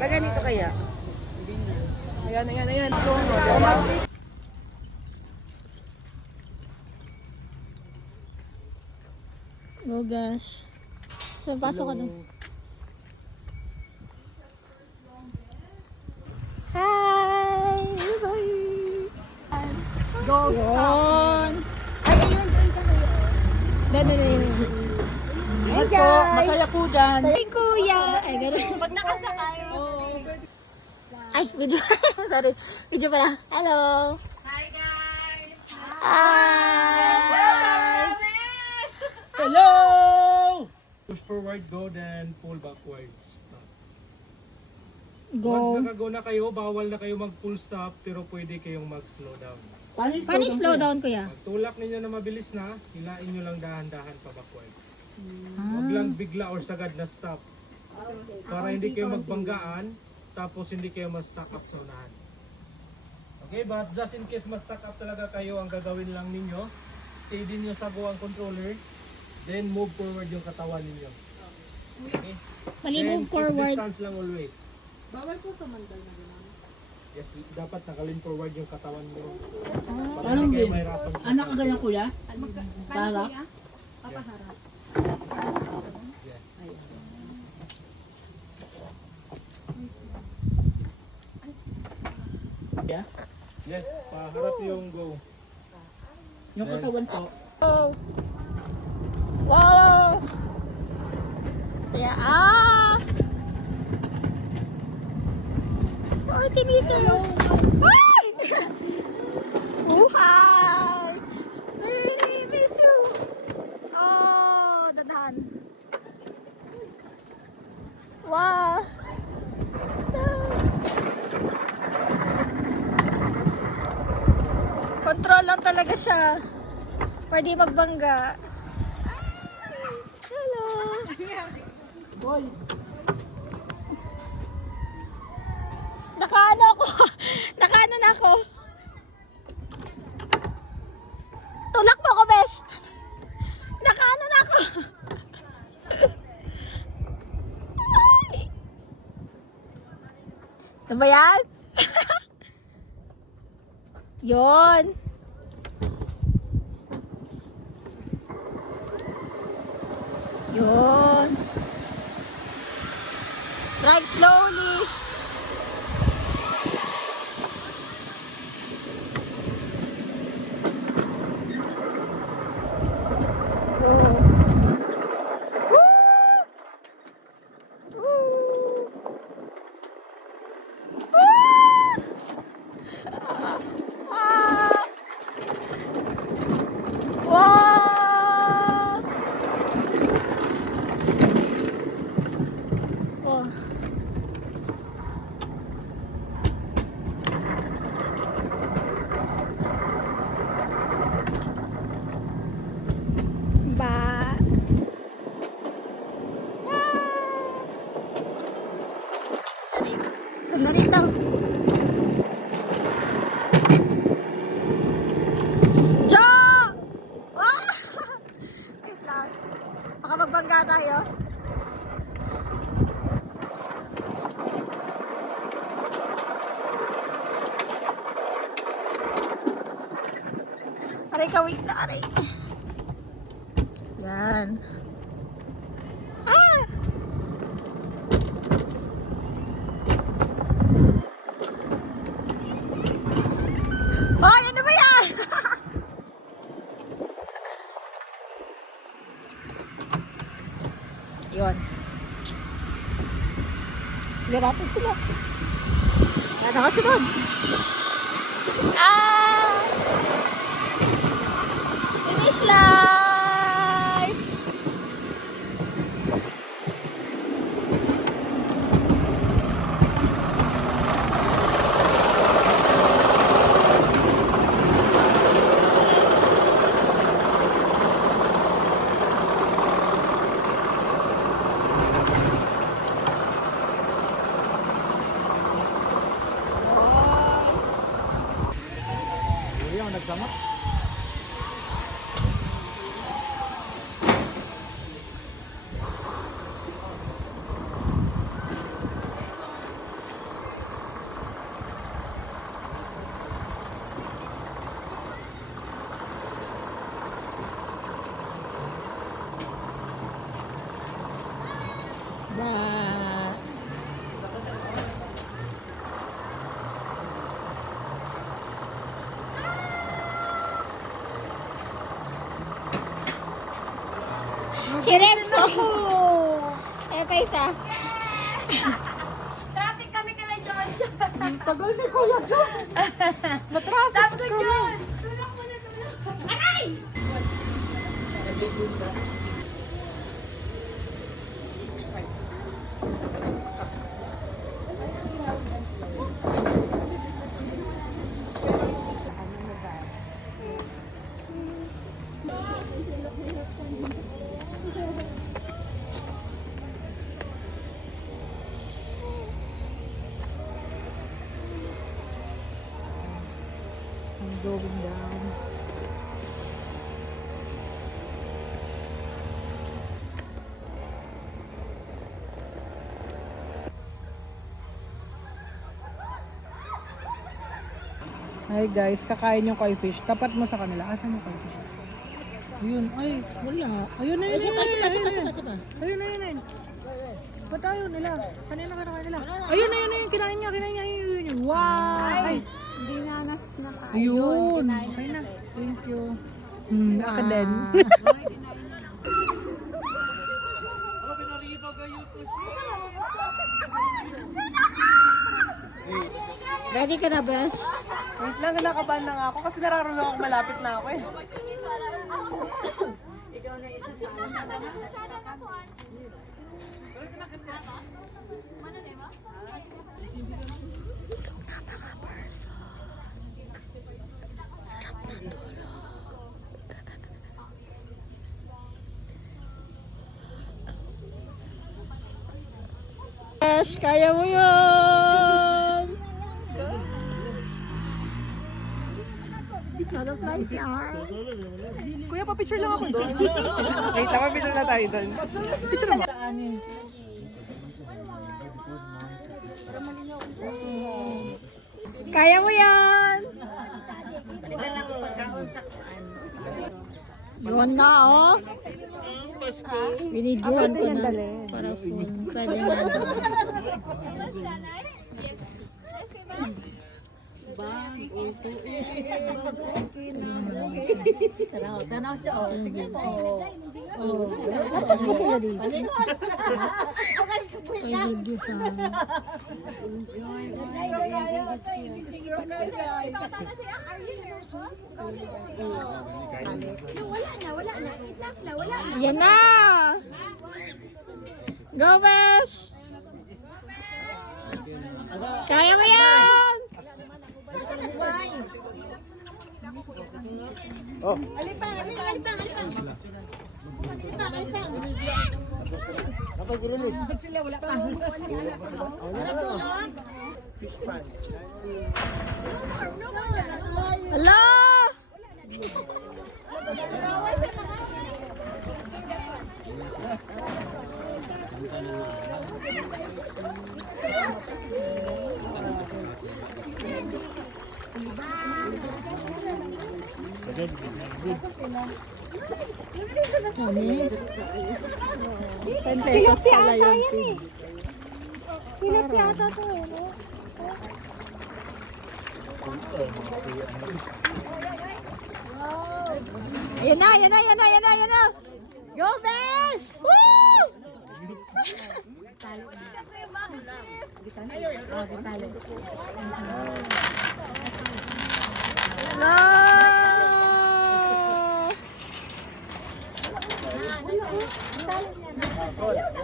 Pag ganito kaya? Ayan, ayan, ayan. Oh gosh. So, pasok ka dun. Hi! Bye! Go, Yun! Ay, ayun, doon ka kayo. Doon. Ingat po, masaya po dyan. Ay, kuya! Ay, gano'n. Pag nakasakay. Ay, video. Sorry. Video pala. Hello! Hi guys! Hi! Hello! Push forward, go, then pull backwards. Stop. Go. Once nakago na kayo, bawal na kayo mag-full stop, pero pwede kayong mag-slow down. Paano slow down, kuya? Pag tulak ninyo na mabilis na, hilain nyo lang dahan-dahan pa backward. Ah. Huwag lang bigla or sagad na stop. Para hindi kayo magbanggaan, tapos hindi kayo ma-stack up sa unahan. Okay, but just in case ma-stack up talaga kayo, ang gagawin lang ninyo, steady nyo sa go ang controller, then move forward yung katawan ninyo. Okay? Mali Then move keep forward. distance lang always. Bawal po sa mandal na gano'n. Yes, dapat nakalin forward yung katawan nyo. Para Anong hindi kayo din? mahirapan sa Anak ka ganyan kuya? Para? Yes. Yes. Yeah? Yes, paharap yung go. Yung katawan po. Oh. Wow! Kaya, 40 meters! Ay! Buhay! Very miss you! Oh, dadahan. Wow! Control lang talaga siya. Pwede magbangga. Hello! Boy! Nakaano ako? Nakaano na ako? Tulak mo ako, besh! Nakaano na ako? Ay! Ito ba yan? Yun! Yun! Drive slowly! Oh. Woo! Woo! Ah! Wow! Oh. Ba. Sandali lang. Jo! Ah! Wait lang. Baka magbangga tayo. Aray ka, wait lang, aray. Yan. Ah! Hoy, ano ba yan? Yun. Hindi natin sila. Ano ka sunod? Ah! Finish line! Yung nagsama. Si Repso. Eh, pa isa. Traffic kami kala John. Tagal ni Kuya John. Sabi ko John. Tulak mo na, tulak. Aray! I'm going down. Hi guys, kakain yung koi fish. Tapat mo sa kanila. Asan yung koi fish? Ayun, ay, wala. Ayun na yun. Sipa. Ayun na yun. Ba't ayaw nila? Kanina nila. Ayun na yun. Kinain niya. Ayun. Wow! Ay, Hindi na na ayun. Okay na. Thank you. Ako din. Ready ka na, Besh? Wait lang, kinakabahan na nga ako kasi nararamdaman ako malapit na ako eh. Besh, kaya mo yun! Kuya, pa-picture lang ako doon. Wait lang, pa-picture na tayo doon. Picture lang. Kaya mo yan! Yun na, oh. Binidyohan ko na. Para full. Pwede nga daw. Tanaw siya, oh. Tapos mo sila dito. May video sa Wala na. Itlak na, wala na. yan na! Go, Besh! Kaya mo yan! Hello! Tilapia ata yan eh. Tilapia ata to eh. No? Ayan na. Go, Besh! Woo!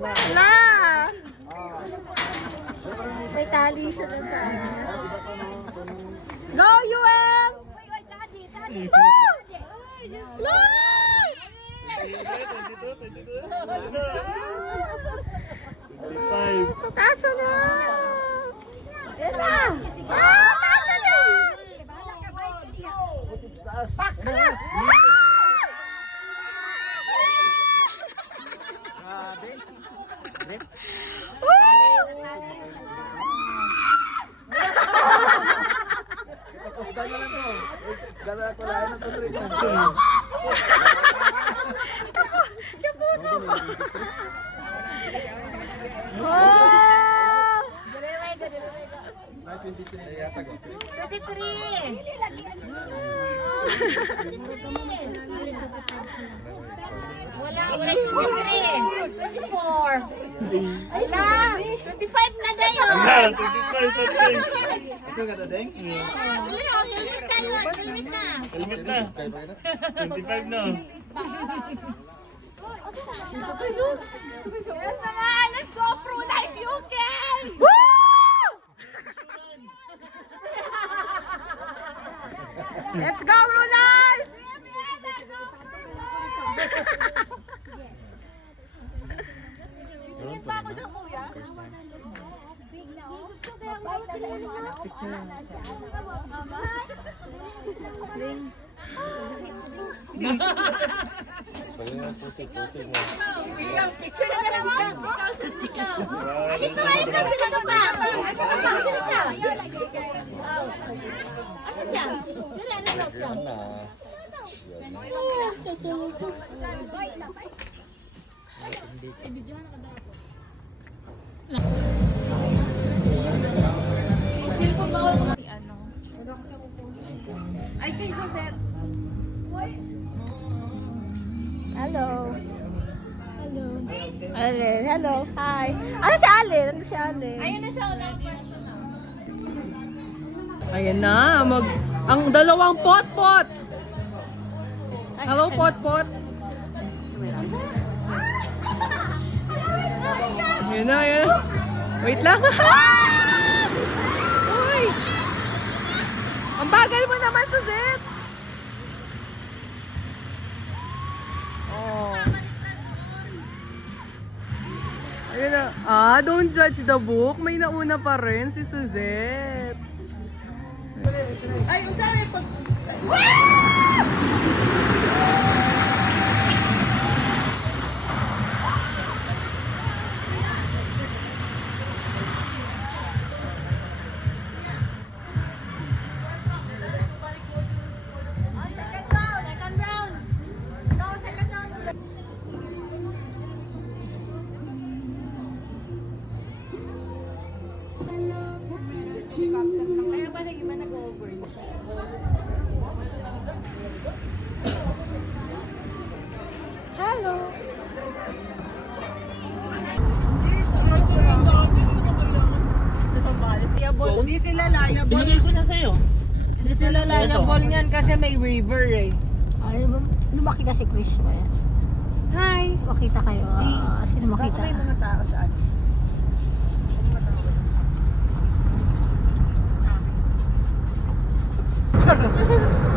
Wala! May tali siya na sa Go, UM! Woo! Fly! Sa taas na! Yan na! Ah! Taas na! Pak na! Tapos gano'n lang to. Gano'n ko lang ang tuloy niya. Oh! Ay, yata ko. 23. Wala 23. 24. Wala. 25 na gayon. Ito ka dadeng? Helmet tayo. Helmet na. Kaya ba yun? 25 na. Yes naman! Let's go! Pro life you can! Let's go, Pro life! Tingin pa ako dyan, kuya. Picture na lang ako. Ikaw sa ikaw. Ikaw ay kasi ka pa. Ano siya? Dire ano daw siya? Ay, kay Suzette. Hello. Hello. Alin, hello. Hi. Ano si Alin? Ano si Alin? Ayun na siya ulang pwesto na. Ayan na, ang dalawang pot-pot. Hello, pot-pot. Ayan na, ayan na. Wait lang. Uy! Ang bagal mo naman, Suzette. Oh. Ayun na. Don't judge the book. May nauna pa rin si Suzette. Ay, unsa may pag... Kaya pala iba nag-over. Hello. Hindi sila liable. Binigay ko na sa'yo. Hindi sila liable niyan kasi may waiver eh. Ay, lumaki ka si Chris. Hi! Makita kayo. Sino makita? May mga tao saan? Charot.